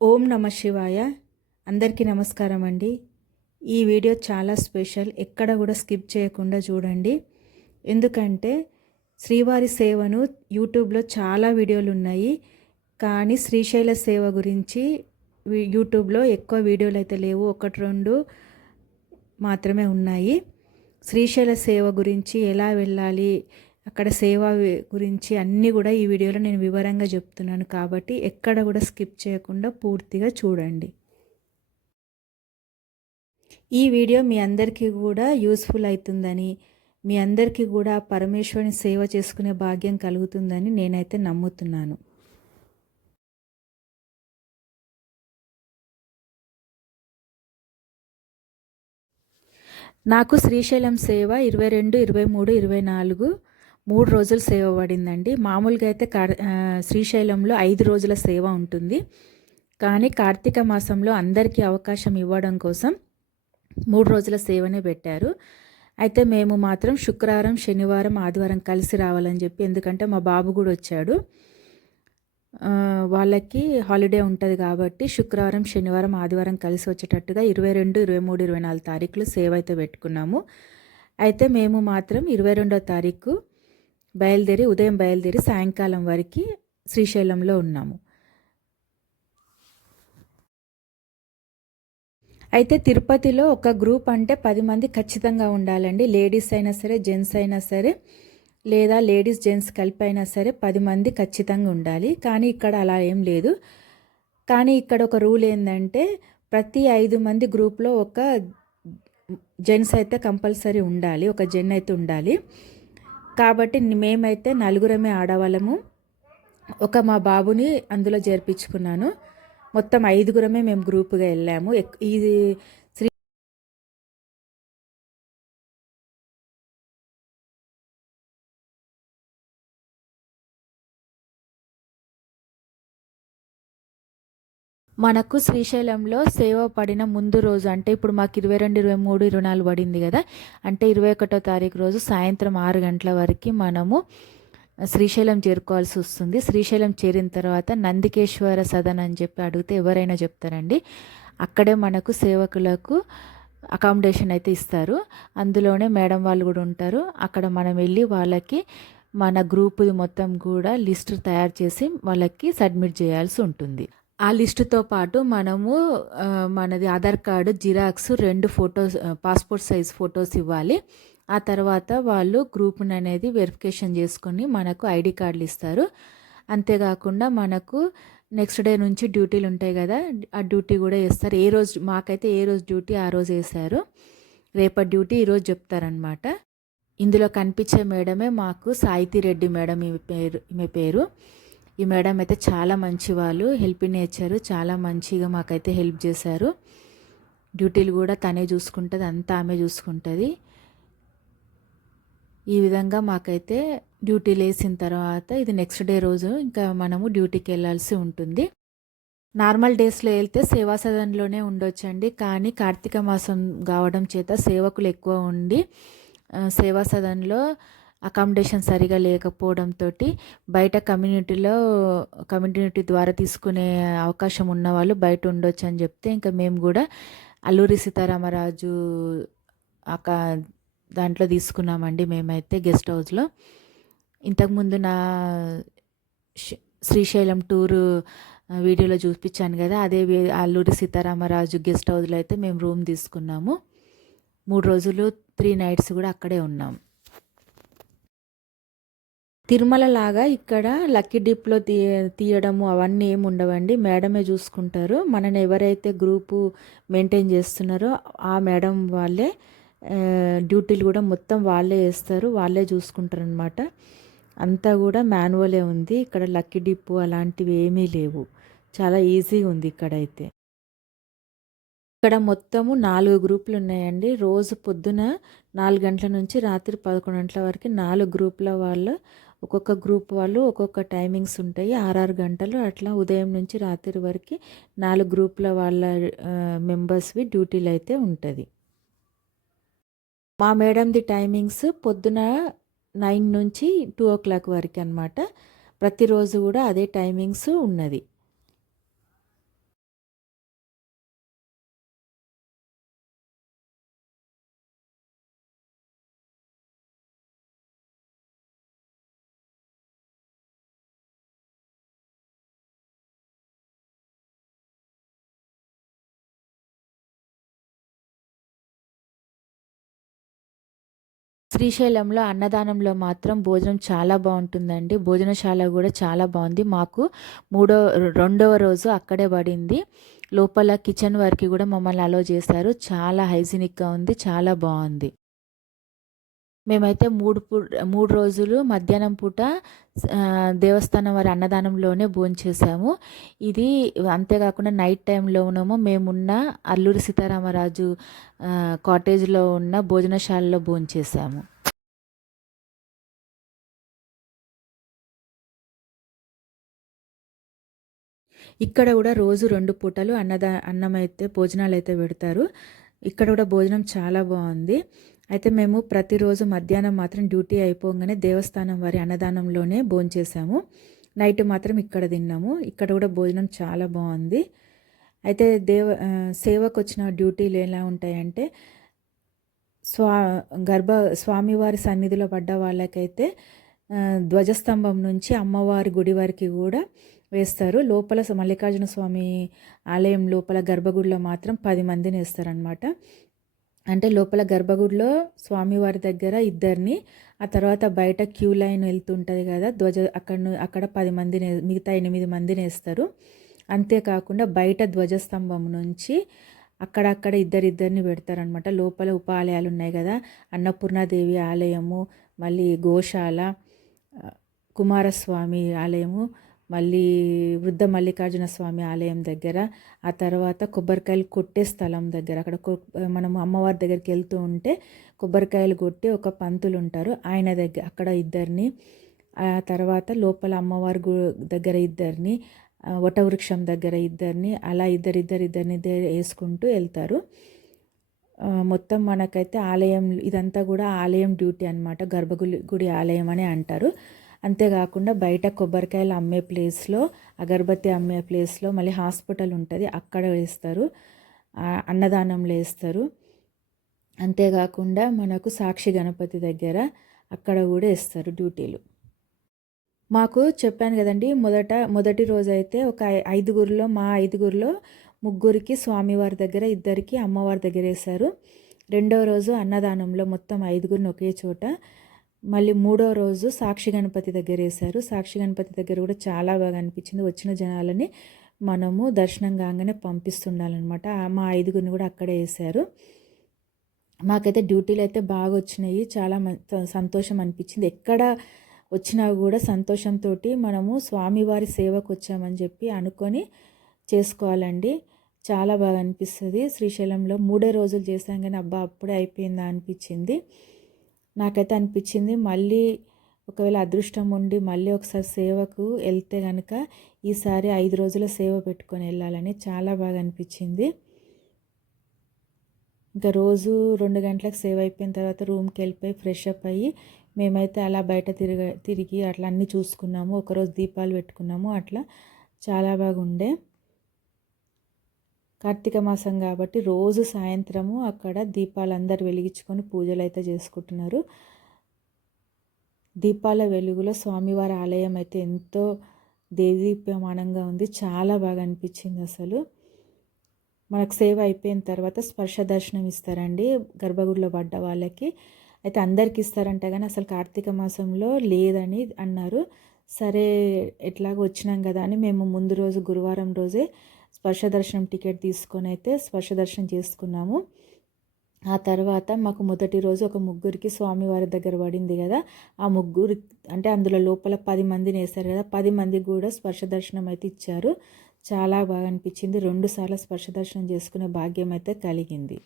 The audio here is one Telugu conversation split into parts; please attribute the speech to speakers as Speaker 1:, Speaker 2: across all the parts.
Speaker 1: ఓం నమ శివాయ. అందరికీ నమస్కారం అండి. ఈ వీడియో చాలా స్పెషల్. ఎక్కడ కూడా స్కిప్ చేయకుండా చూడండి. ఎందుకంటే శ్రీవారి సేవను యూట్యూబ్లో చాలా వీడియోలు ఉన్నాయి. కానీ శ్రీశైల సేవ గురించి యూట్యూబ్లో ఎక్కువ వీడియోలు అయితే లేవు. ఒకటి రెండు మాత్రమే ఉన్నాయి. శ్రీశైల సేవ గురించి ఎలా వెళ్ళాలి? అక్కడ సేవ గురించి అన్నీ కూడా ఈ వీడియోలో నేను వివరంగా చెప్తున్నాను కాబట్టి ఎక్కడ కూడా స్కిప్ చేయకుండా పూర్తిగా చూడండి. ఈ వీడియో మీ అందరికీ కూడా యూస్ఫుల్ అవుతుందని మీ అందరికీ కూడా పరమేశ్వరుని సేవ చేసుకునే భాగ్యం కలుగుతుందని నేనైతే నమ్ముతున్నాను. నాకు శ్రీశైలం సేవ ఇరవై రెండు ఇరవై మూడు ఇరవై నాలుగు మూడు రోజులు సేవ పడిందండి. మామూలుగా అయితే కార్ శ్రీశైలంలో ఐదు రోజుల సేవ ఉంటుంది. కానీ కార్తీక మాసంలో అందరికీ అవకాశం ఇవ్వడం కోసం మూడు రోజుల సేవనే పెట్టారు. అయితే మేము మాత్రం శుక్రవారం శనివారం ఆదివారం కలిసి రావాలని చెప్పి ఎందుకంటే మా బాబు కూడా వచ్చాడు. వాళ్ళకి హాలిడే ఉంటుంది కాబట్టి శుక్రవారం శనివారం ఆదివారం కలిసి వచ్చేటట్టుగా ఇరవై రెండు ఇరవై మూడు ఇరవై నాలుగు తారీఖులు సేవ్ అయితే పెట్టుకున్నాము. అయితే మేము మాత్రం ఇరవై రెండో తారీఖు బయలుదేరి ఉదయం బయలుదేరి సాయంకాలం వరకు శ్రీశైలంలో ఉన్నాము. అయితే తిరుపతిలో ఒక గ్రూప్ అంటే పది మంది ఖచ్చితంగా ఉండాలండి. లేడీస్ అయినా సరే జెంట్స్ అయినా సరే లేదా లేడీస్ జెంట్స్ కలిపి అయినా సరే పది మంది ఖచ్చితంగా ఉండాలి. కానీ ఇక్కడ అలా ఏం లేదు. కానీ ఇక్కడ ఒక రూల్ ఏంటంటే ప్రతి ఐదు మంది గ్రూప్లో ఒక జెంట్స్ అయితే కంపల్సరీ ఉండాలి ఒక జెన్ అయితే ఉండాలి. కాబట్టి మేమైతే నలుగురమే ఆడవాళ్ళము. ఒక మా బాబుని అందులో చేర్పించుకున్నాను. మొత్తం ఐదుగురమే మేము గ్రూప్గా వెళ్ళాము. ఇది మనకు శ్రీశైలంలో సేవ పడిన ముందు రోజు అంటే ఇప్పుడు మాకు ఇరవై రెండు ఇరవై మూడు ఇరవై నాలుగు పడింది కదా అంటే ఇరవై ఒకటో తారీఖు రోజు సాయంత్రం ఆరు గంటల వరకు మనము శ్రీశైలం చేరుకోవాల్సి వస్తుంది. శ్రీశైలం చేరిన తర్వాత నందికేశ్వర సదన్ అని చెప్పి అడిగితే ఎవరైనా చెప్తారండి. అక్కడే మనకు సేవకులకు అకామిడేషన్ అయితే ఇస్తారు. అందులోనే మేడం వాళ్ళు కూడా ఉంటారు. అక్కడ మనం వెళ్ళి వాళ్ళకి మన గ్రూపుది మొత్తం కూడా లిస్ట్ తయారు చేసి వాళ్ళకి సబ్మిట్ చేయాల్సి ఉంటుంది. ఆ లిస్టుతో పాటు మనము మనది ఆధార్ కార్డు జిరాక్స్ రెండు ఫొటోస్ పాస్పోర్ట్ సైజ్ ఫొటోస్ ఇవ్వాలి. ఆ తర్వాత వాళ్ళు గ్రూప్ని అనేది వెరిఫికేషన్ చేసుకొని మనకు ఐడి కార్డులు ఇస్తారు. అంతేకాకుండా మనకు నెక్స్ట్ డే నుంచి డ్యూటీలు ఉంటాయి కదా ఆ డ్యూటీ కూడా వేస్తారు. ఏ రోజు మాకైతే ఏ రోజు డ్యూటీ ఆ రోజు వేశారు. రేపటి డ్యూటీ ఈరోజు చెప్తారనమాట ఇందులో కనిపించే మేడమే మాకు సాయితీ రెడ్డి మేడం ఈమె పేరు ఈమె పేరు. ఈ మేడం అయితే చాలా మంచి వాళ్ళు హెల్ప్ నేచర్ చాలా మంచిగా మాకైతే హెల్ప్ చేశారు. డ్యూటీలు కూడా తనే చూసుకుంటుంది అంతా ఆమె చూసుకుంటుంది. ఈ విధంగా మాకైతే డ్యూటీలు వేసిన తర్వాత ఇది నెక్స్ట్ డే రోజు ఇంకా మనము డ్యూటీకి వెళ్ళాల్సి ఉంటుంది. నార్మల్ డేస్లో వెళ్తే సేవా సదన్లోనే ఉండొచ్చండి కానీ కార్తీక మాసం కావడం చేత సేవకులు ఎక్కువ ఉండి సేవా సదన్లో అకామిడేషన్ సరిగా లేకపోవడంతో బయట కమ్యూనిటీలో కమ్యూనిటీ ద్వారా తీసుకునే అవకాశం ఉన్నవాళ్ళు బయట ఉండొచ్చు అని చెప్తే ఇంకా మేము కూడా అల్లూరి సీతారామరాజు ఒక దాంట్లో తీసుకున్నామండి మేమైతే గెస్ట్ హౌస్లో. ఇంతకుముందు నా శ్రీశైలం టూరు వీడియోలో చూపించాను కదా అదే అల్లూరి సీతారామరాజు గెస్ట్ హౌస్లో అయితే మేము రూమ్ తీసుకున్నాము. మూడు రోజులు త్రీ నైట్స్ కూడా అక్కడే ఉన్నాము తిరుమల లాగా ఇక్కడ లక్కీ డిప్లో తీ తీయడము అవన్నీ ఏమి ఉండవండి. మేడమే చూసుకుంటారు. మనని ఎవరైతే గ్రూపు మెయింటైన్ చేస్తున్నారో ఆ మేడం వాళ్ళే డ్యూటీలు కూడా మొత్తం వాళ్ళే వేస్తారు వాళ్ళే చూసుకుంటారు అనమాట అంతా కూడా మాన్యువలే ఉంది. ఇక్కడ లక్కీ డిప్పు అలాంటివి ఏమీ లేవు. చాలా ఈజీగా ఉంది ఇక్కడైతే. ఇక్కడ మొత్తము నాలుగు గ్రూపులు ఉన్నాయండి. రోజు పొద్దున నాలుగు గంటల నుంచి రాత్రి పదకొండు గంటల వరకు నాలుగు గ్రూపుల వాళ్ళు ఒక్కొక్క గ్రూప్ వాళ్ళు ఒక్కొక్క టైమింగ్స్ ఉంటాయి. ఆరారు గంటలు అట్లా ఉదయం నుంచి రాత్రి వరకు నాలుగు గ్రూపుల వాళ్ళ మెంబర్స్వి డ్యూటీలు అయితే ఉంటుంది. మా మేడంది టైమింగ్స్ పొద్దున నైన్ నుంచి టూ ఓ క్లాక్ వరకు అనమాట ప్రతిరోజు కూడా అదే టైమింగ్స్ ఉన్నది. శ్రీశైలంలో అన్నదానంలో మాత్రం భోజనం చాలా బాగుంటుందండి. భోజనశాల కూడా చాలా బాగుంది. మాకు మూడో రెండవ రోజు అక్కడే పడింది. లోపల కిచెన్ వరకు కూడా మమ్మల్ని అలో చేశారు. చాలా హైజీనిక్గా ఉంది. చాలా బాగుంది. మేమైతే మూడు పూ మూడు రోజులు మధ్యాహ్నం పూట దేవస్థానం వారి అన్నదానంలోనే భోంచేసాము ఇది అంతేకాకుండా నైట్ టైంలోనేమో మేమున్న అల్లూరి సీతారామరాజు కాటేజ్లో ఉన్న భోజనశాలలో భోంచేసాము ఇక్కడ కూడా రోజు రెండు పూటలు అన్నదా అన్నం అయితే భోజనాలు అయితే పెడతారు. ఇక్కడ కూడా భోజనం చాలా బాగుంది. అయితే మేము ప్రతిరోజు మధ్యాహ్నం మాత్రం డ్యూటీ అయిపోగానే దేవస్థానం వారి అన్నదానంలోనే భోంచేసాము నైట్ మాత్రం ఇక్కడ తిన్నాము. ఇక్కడ కూడా భోజనం చాలా బాగుంది. అయితే దేవ సేవకు వచ్చిన డ్యూటీలు ఎలా ఉంటాయంటే స్వా గర్భ స్వామివారి సన్నిధిలో పడ్డ వాళ్ళకైతే ధ్వజస్తంభం నుంచి అమ్మవారి గుడి వరకు కూడా వేస్తారు. లోపల మల్లికార్జున స్వామి ఆలయం లోపల గర్భగుడిలో మాత్రం పది మందిని వేస్తారనమాట అంటే లోపల గర్భగుడిలో స్వామివారి దగ్గర ఇద్దరిని ఆ తర్వాత బయట క్యూ లైన్ వెళ్తుంటుంది కదా ధ్వజ అక్కడ అక్కడ పది మందిని మిగతా ఎనిమిది మందిని వేస్తారు అంతేకాకుండా బయట ధ్వజస్తంభం నుంచి అక్కడక్కడ ఇద్దరిద్దరిని పెడతారనమాట లోపల ఉప ఆలయాలు ఉన్నాయి కదా అన్నపూర్ణాదేవి ఆలయము మళ్ళీ గోశాల కుమారస్వామి ఆలయము మళ్ళీ వృద్ధ మల్లికార్జున స్వామి ఆలయం దగ్గర ఆ తర్వాత కొబ్బరికాయలు కొట్టే స్థలం దగ్గర. అక్కడ మనం అమ్మవారి దగ్గరికి వెళ్తూ ఉంటే కొబ్బరికాయలు కొట్టి ఒక పంతులు ఉంటారు ఆయన దగ్గర అక్కడ ఇద్దరిని ఆ తర్వాత లోపల అమ్మవారి దగ్గర ఇద్దరిని వటవృక్షం దగ్గర ఇద్దరిని అలా ఇద్దరిద్దరు ఇద్దరిని వేసుకుంటూ వెళ్తారు. మొత్తం మనకైతే ఆలయం ఇదంతా కూడా ఆలయం డ్యూటీ అనమాట గర్భగుడి గుడి ఆలయం అని అంటారు. అంతేకాకుండా బయట కొబ్బరికాయలు అమ్మే ప్లేస్లో అగరబత్తి అమ్మే ప్లేస్లో మళ్ళీ హాస్పిటల్ ఉంటుంది. అక్కడ వేస్తారు. అన్నదానంలో వేస్తారు అంతేకాకుండా మనకు సాక్షి గణపతి దగ్గర అక్కడ కూడా వేస్తారు డ్యూటీలు. మాకు చెప్పాను కదండి మొదట మొదటి రోజు అయితే ఒక ఐదుగురిలో మా ఐదుగురిలో ముగ్గురికి స్వామివారి దగ్గర ఇద్దరికి అమ్మవారి దగ్గర వేశారు. రెండవ రోజు అన్నదానంలో మొత్తం ఐదుగురిని ఒకే చోట మళ్ళీ మూడో రోజు సాక్షి గణపతి దగ్గర వేశారు. సాక్షి గణపతి దగ్గర కూడా చాలా బాగా అనిపించింది. వచ్చిన జనాలని మనము దర్శనం కాగానే పంపిస్తుండాలన్నమాట. మా ఐదుగురిని కూడా అక్కడే వేశారు. మాకైతే డ్యూటీలు అయితే బాగా వచ్చినాయి. చాలా సంతోషం అనిపించింది. ఎక్కడ వచ్చినా కూడా సంతోషంతో మనము స్వామివారి సేవకు వచ్చామని చెప్పి అనుకొని చేసుకోవాలండి. చాలా బాగా అనిపిస్తుంది. శ్రీశైలంలో మూడే రోజులు చేసాం కానీ అబ్బా అప్పుడే అయిపోయిందా అనిపించింది. నాకైతే అనిపించింది. మళ్ళీ ఒకవేళ అదృష్టం ఉండి మళ్ళీ ఒకసారి సేవకు వెళ్తే కనుక ఈసారి ఐదు రోజుల సేవ పెట్టుకొని వెళ్ళాలని చాలా బాగా అనిపించింది. ఇంకా రోజు రెండు గంటలకు సేవ్ అయిపోయిన తర్వాత రూమ్కి వెళ్ళిపోయి ఫ్రెష్ అప్ అయ్యి మేమైతే అలా బయట తిరిగ తిరిగి అట్లా అన్నీ చూసుకున్నాము. ఒకరోజు దీపాలు పెట్టుకున్నాము. అట్లా చాలా బాగుండే. కార్తీక మాసం కాబట్టి రోజు సాయంత్రము అక్కడ దీపాలు అందరు వెలిగించుకొని పూజలు అయితే చేసుకుంటున్నారు. దీపాల వెలుగులో స్వామివారి ఆలయం అయితే ఎంతో దేదీప్యమానంగా ఉంది. చాలా బాగా అనిపించింది అసలు. మనకు సేవ అయిపోయిన తర్వాత స్పర్శ దర్శనం ఇస్తారండి గర్భగుడిలో పడ్డ వాళ్ళకి. అయితే అందరికి ఇస్తారంట కానీ అసలు కార్తీక మాసంలో లేదని అన్నారు. సరే ఎట్లాగో వచ్చినాం కదా అని మేము ముందు రోజు గురువారం రోజే స్పర్శ దర్శనం టికెట్ తీసుకొని అయితే స్పర్శ దర్శనం చేసుకున్నాము. ఆ తర్వాత మాకు మొదటి రోజు ఒక ముగ్గురికి స్వామివారి దగ్గర పడింది కదా. ఆ ముగ్గురు అంటే అందులో లోపల పది మందిని వేశారు కదా. పది మందికి కూడా స్పర్శ దర్శనం అయితే ఇచ్చారు. చాలా బాగా అనిపించింది. రెండు సార్లు స్పర్శ దర్శనం చేసుకునే భాగ్యం అయితే కలిగింది.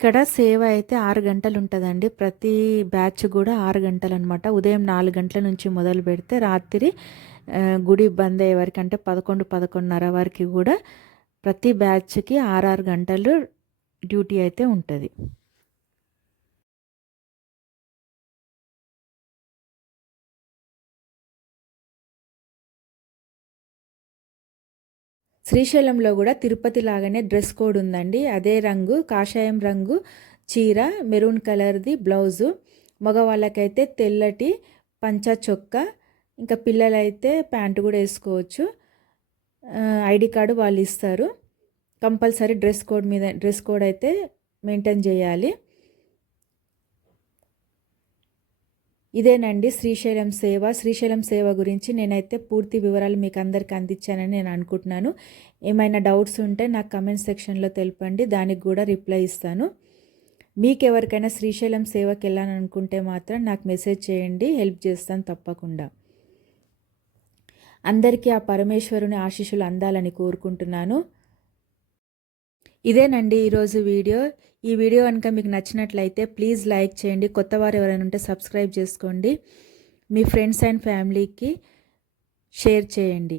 Speaker 1: ఇక్కడ సేవ అయితే ఆరు గంటలు ఉంటుందండి ప్రతి బ్యాచ్ కూడా ఆరు గంటలు అనమాట ఉదయం నాలుగు గంటల నుంచి మొదలు పెడితే రాత్రి గుడి బంద్ అయ్యే వరకు అంటే పదకొండు పదకొండున్నర వరకు కూడా ప్రతి బ్యాచ్కి ఆరు గంటలు డ్యూటీ అయితే ఉంటుంది. శ్రీశైలంలో కూడా తిరుపతి లాగానే డ్రెస్ కోడ్ ఉందండి. అదే రంగు కాషాయం రంగు చీర మెరూన్ కలర్ది బ్లౌజు. మగవాళ్ళకైతే తెల్లటి పంచా చొక్క ఇంకా పిల్లలైతే ప్యాంటు కూడా వేసుకోవచ్చు. ఐడి కార్డు వాళ్ళు ఇస్తారు కంపల్సరీ డ్రెస్ కోడ్ మీద డ్రెస్ కోడ్ అయితే మెయింటైన్ చేయాలి. ఇదేనండి శ్రీశైలం సేవ. శ్రీశైలం సేవ గురించి నేనైతే పూర్తి వివరాలు మీకు అందరికీ అందించానని నేను అనుకుంటున్నాను. ఏమైనా డౌట్స్ ఉంటే నాకు కమెంట్ సెక్షన్లో తెలపండి దానికి కూడా రిప్లై ఇస్తాను. మీకు ఎవరికైనా శ్రీశైలం సేవకి వెళ్ళాలనుకుంటే మాత్రం నాకు మెసేజ్ చేయండి హెల్ప్ చేస్తాను తప్పకుండా. అందరికీ ఆ పరమేశ్వరుని ఆశీస్సులు అందాలని కోరుకుంటున్నాను. ఇదేనండి ఈరోజు వీడియో. ఈ వీడియో కనుక మీకు నచ్చినట్లయితే ప్లీజ్ లైక్ చేయండి. కొత్త వారు ఎవరైనా ఉంటే సబ్స్క్రైబ్ చేసుకోండి. మీ ఫ్రెండ్స్ అండ్ ఫ్యామిలీకి షేర్ చేయండి.